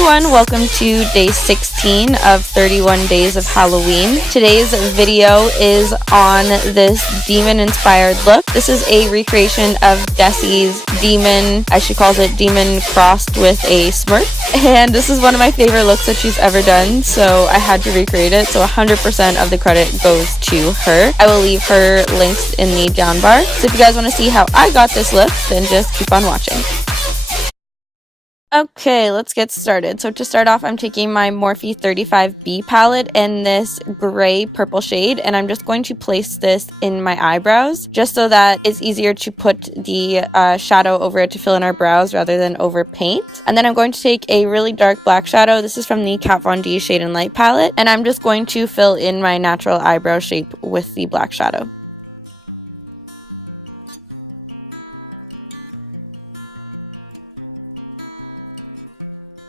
everyone, welcome to day 16 of 31 days of Halloween. Today's video is on this demon-inspired look. This is a recreation of Desi's demon, as she calls it, demon crossed with a Smurf. And this is one of my favorite looks that she's ever done, so I had to recreate it, so 100% of the credit goes to her. I will leave her links in the down bar, so if you guys want to see how I got this look, then just keep on watching. Okay, let's get started. So to start off, I'm taking my Morphe 35B palette in this gray purple shade, and I'm just going to place this in my eyebrows just so that it's easier to put the shadow over it to fill in our brows rather than over paint. And then I'm going to take a really dark black shadow. This is from the Kat Von D Shade and Light palette, and I'm just going to fill in my natural eyebrow shape with the black shadow.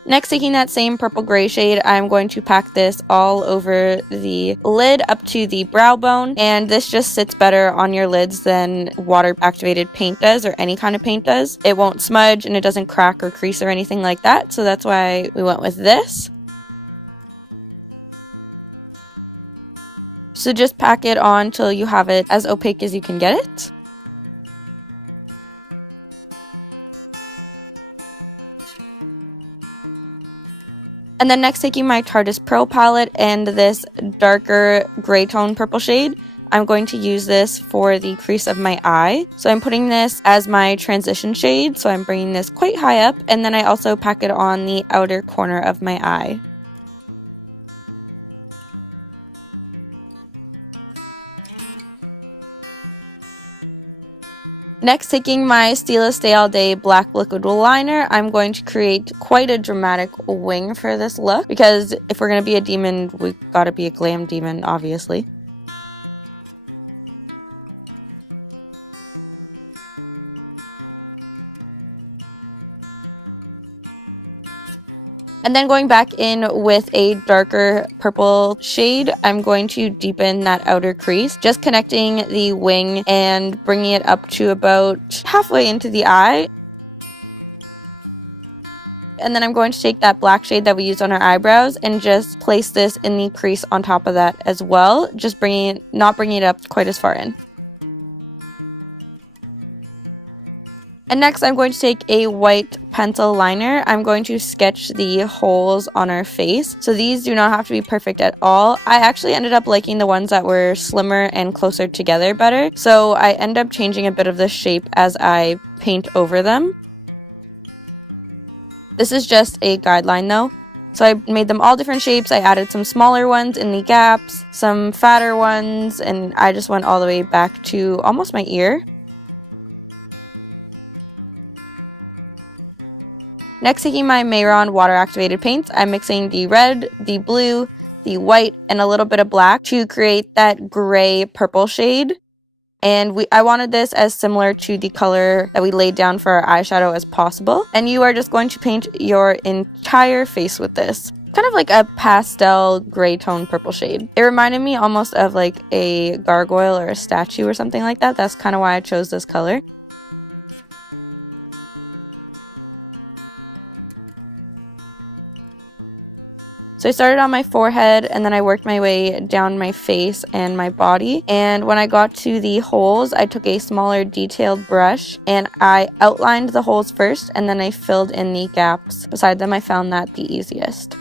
Next, taking that same purple gray shade, I'm going to pack this all over the lid up to the brow bone, and this just sits better on your lids than water-activated paint does, or any kind of paint does. It won't smudge, and it doesn't crack or crease or anything like that, so that's why we went with this. So just pack it on till you have it as opaque as you can get it. And then next, taking my Tarteist Pro Palette and this darker gray tone purple shade, I'm going to use this for the crease of my eye. So I'm putting this as my transition shade, so I'm bringing this quite high up, and then I also pack it on the outer corner of my eye. Next, taking my Stila Stay All Day black liquid liner, I'm going to create quite a dramatic wing for this look, because if we're going to be a demon, we've got to be a glam demon, obviously. And then going back in with a darker purple shade, I'm going to deepen that outer crease, just connecting the wing and bringing it up to about halfway into the eye. And then I'm going to take that black shade that we used on our eyebrows and just place this in the crease on top of that as well, just not bringing it up quite as far in. And next, I'm going to take a white pencil liner. I'm going to sketch the holes on our face. So these do not have to be perfect at all. I actually ended up liking the ones that were slimmer and closer together better. So I end up changing a bit of the shape as I paint over them. This is just a guideline though. So I made them all different shapes. I added some smaller ones in the gaps, some fatter ones, and I just went all the way back to almost my ear. Next, taking my Mehron water-activated paints, I'm mixing the red, the blue, the white, and a little bit of black to create that gray purple shade. And I wanted this as similar to the color that we laid down for our eyeshadow as possible. And you are just going to paint your entire face with this. Kind of like a pastel gray tone purple shade. It reminded me almost of like a gargoyle or a statue or something like that. That's kind of why I chose this color. So I started on my forehead, and then I worked my way down my face and my body. And when I got to the holes, I took a smaller detailed brush and I outlined the holes first, and then I filled in the gaps beside them. I found that the easiest.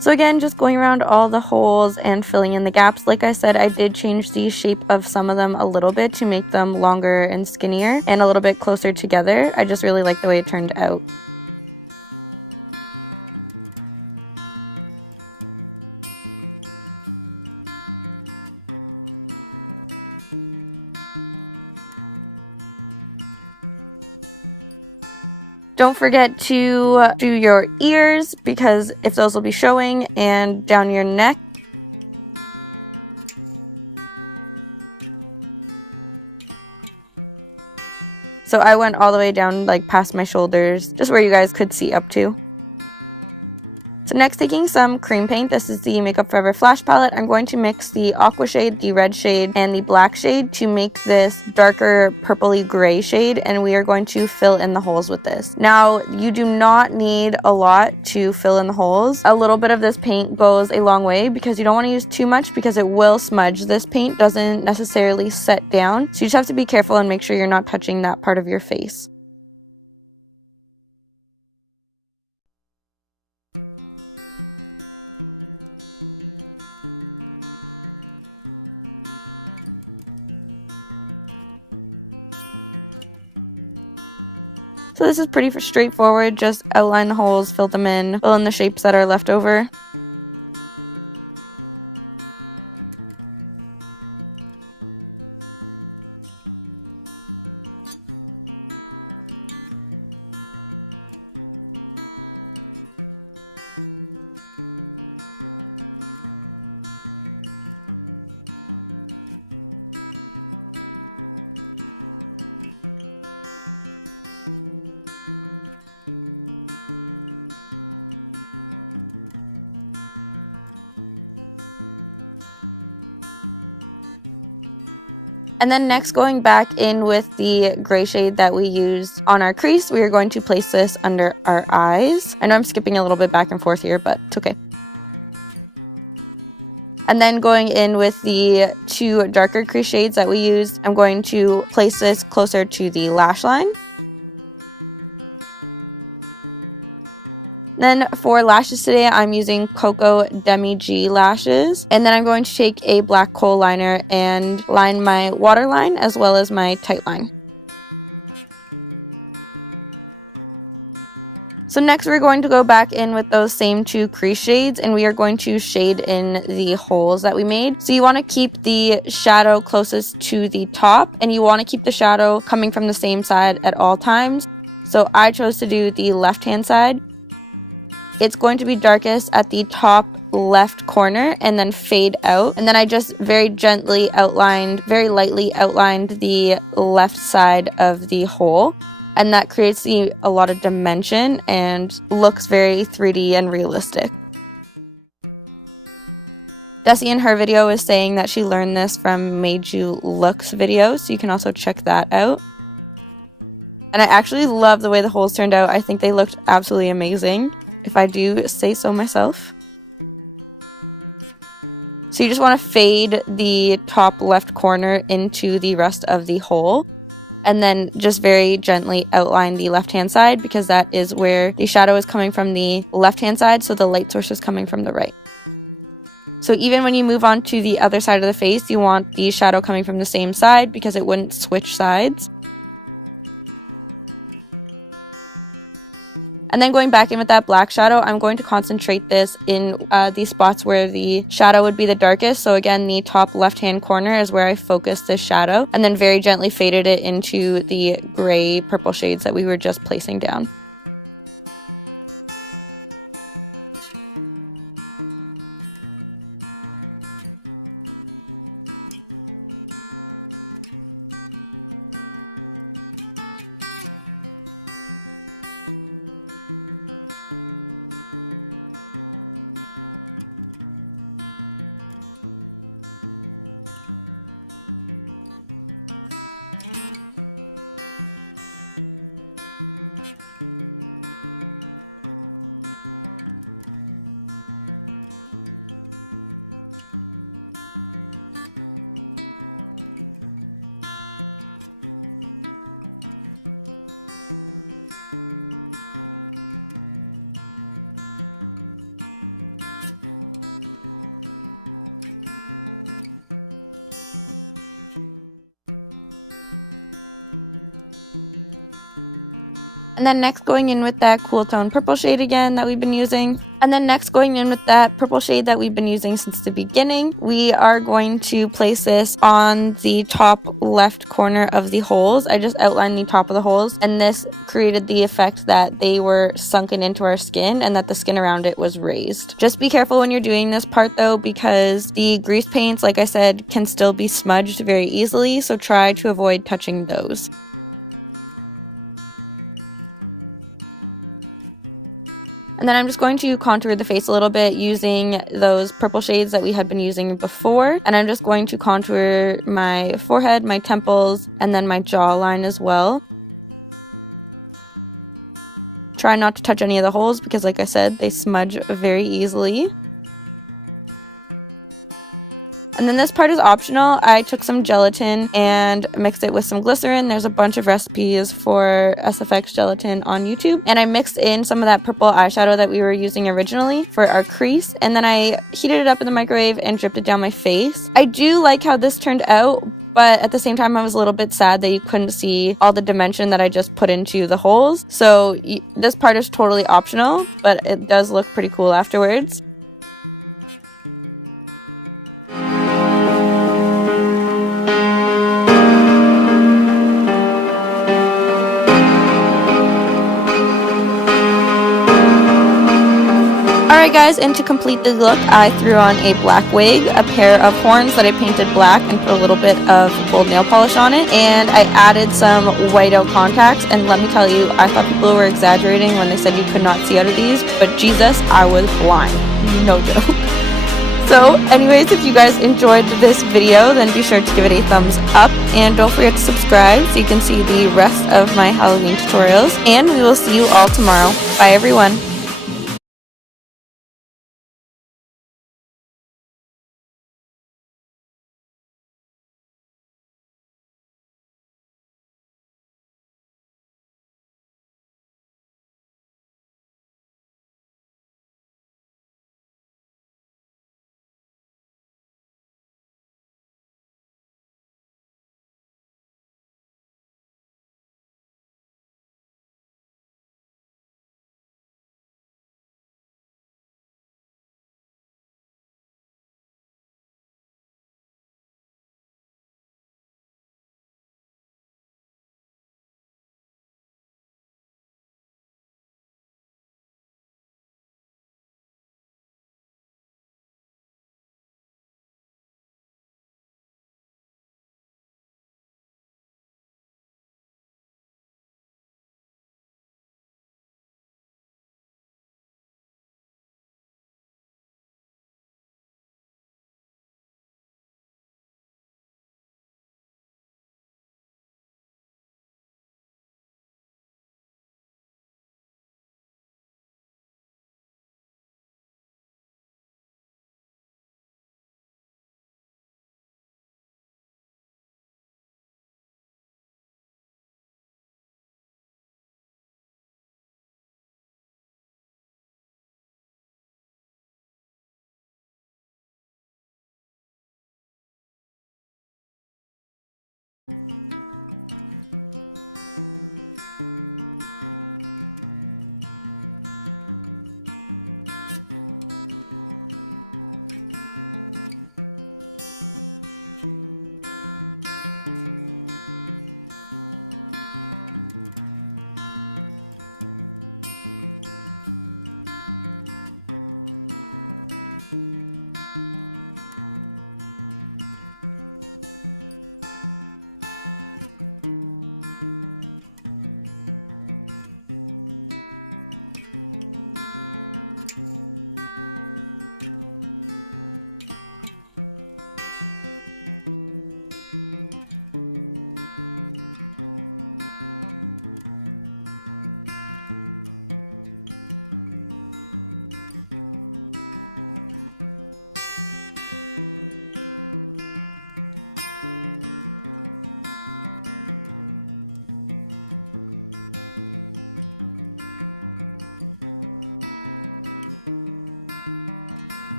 So again, just going around all the holes and filling in the gaps. Like I said, I did change the shape of some of them a little bit to make them longer and skinnier and a little bit closer together. I just really like the way it turned out. Don't forget to do your ears, because if those will be showing, and down your neck. So I went all the way down, like past my shoulders, just where you guys could see up to. So next, taking some cream paint. This is the Makeup Forever Flash palette. I'm going to mix the aqua shade, the red shade, and the black shade to make this darker purpley gray shade, and we are going to fill in the holes with this. Now, you do not need a lot to fill in the holes. A little bit of this paint goes a long way, because you don't want to use too much because it will smudge. This paint doesn't necessarily set down, so you just have to be careful and make sure you're not touching that part of your face. So this is pretty straightforward, just outline the holes, fill them in, fill in the shapes that are left over. And then next, going back in with the gray shade that we used on our crease, we are going to place this under our eyes. I know I'm skipping a little bit back and forth here, but it's okay. And then going in with the two darker crease shades that we used, I'm going to place this closer to the lash line. Then for lashes today, I'm using Koko Demi G lashes. And then I'm going to take a black Kohl liner and line my waterline as well as my tight line. So next, we're going to go back in with those same two crease shades, and we are going to shade in the holes that we made. So you want to keep the shadow closest to the top, and you want to keep the shadow coming from the same side at all times. So I chose to do the left-hand side. It's going to be darkest at the top left corner and then fade out. And then I just very lightly outlined the left side of the hole. And that creates a lot of dimension and looks very 3D and realistic. Desi in her video is saying that she learned this from Made You Looks video, so you can also check that out. And I actually love the way the holes turned out. I think they looked absolutely amazing, if I do say so myself. So you just want to fade the top left corner into the rest of the hole, and then just very gently outline the left-hand side, because that is where the shadow is coming from the left-hand side, so the light source is coming from the right. So even when you move on to the other side of the face, you want the shadow coming from the same side, because it wouldn't switch sides. And then going back in with that black shadow, I'm going to concentrate this in the spots where the shadow would be the darkest. So again, the top left-hand corner is where I focused this shadow, and then very gently faded it into the gray purple shades that we were just placing down. And then next going in with that cool tone purple shade again that we've been using. And then next going in with that purple shade that we've been using since the beginning, we are going to place this on the top left corner of the holes. I just outlined the top of the holes, and this created the effect that they were sunken into our skin and that the skin around it was raised. Just be careful when you're doing this part though, because the grease paints, like I said, can still be smudged very easily, so try to avoid touching those. And then I'm just going to contour the face a little bit using those purple shades that we had been using before. And I'm just going to contour my forehead, my temples, and then my jawline as well. Try not to touch any of the holes because, like I said, they smudge very easily. And then this part is optional. I took some gelatin and mixed it with some glycerin. There's a bunch of recipes for SFX gelatin on YouTube. And I mixed in some of that purple eyeshadow that we were using originally for our crease. And then I heated it up in the microwave and dripped it down my face. I do like how this turned out, but at the same time I was a little bit sad that you couldn't see all the dimension that I just put into the holes. So this part is totally optional, but it does look pretty cool afterwards. Alright guys, and to complete the look, I threw on a black wig, a pair of horns that I painted black and put a little bit of gold nail polish on it, and I added some whiteout contacts, and let me tell you, I thought people were exaggerating when they said you could not see out of these, but Jesus, I was blind. No joke. So anyways, if you guys enjoyed this video, then be sure to give it a thumbs up, and don't forget to subscribe so you can see the rest of my Halloween tutorials, and we will see you all tomorrow. Bye everyone.